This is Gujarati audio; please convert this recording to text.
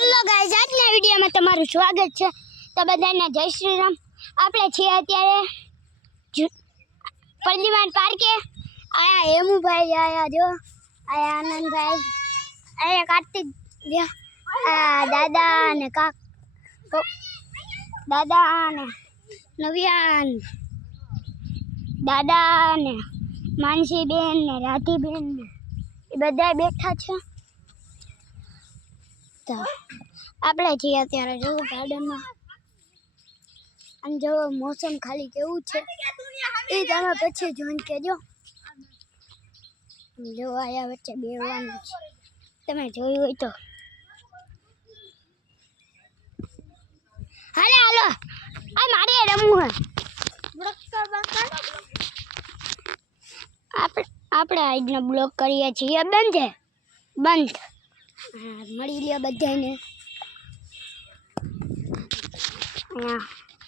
હેલો ગાઈસ, આજના વિડિયોમાં તમારું સ્વાગત છે। તો બધાને જય શ્રી રામ। આપણે છીએ અત્યારે પરદીવાન પાર્કે। આયા હેમુભાઈ, આયા જો, આયા આનંદભાઈ, આયા કાર્તિક, આ દાદા અને દાદા અને નવ્યાન, દાદા ને માનસીબેન ને રાધીબેન ને એ બધા બેઠા છે। તો આપણે છીએ અત્યારે જો ગાર્ડનમાં, અને જો મોસમ ખાલી કેવું છે એ તમે પછી જોઈને કહેજો। જો આયા વચ્ચે બેવાનું છે, તમે જોયું હોય તો હાલો હાલો, આ મારે રમવું હે। આપણે આજનો બ્લોગ કરીએ છીએ બંધ। મળી લ્યો બધાને।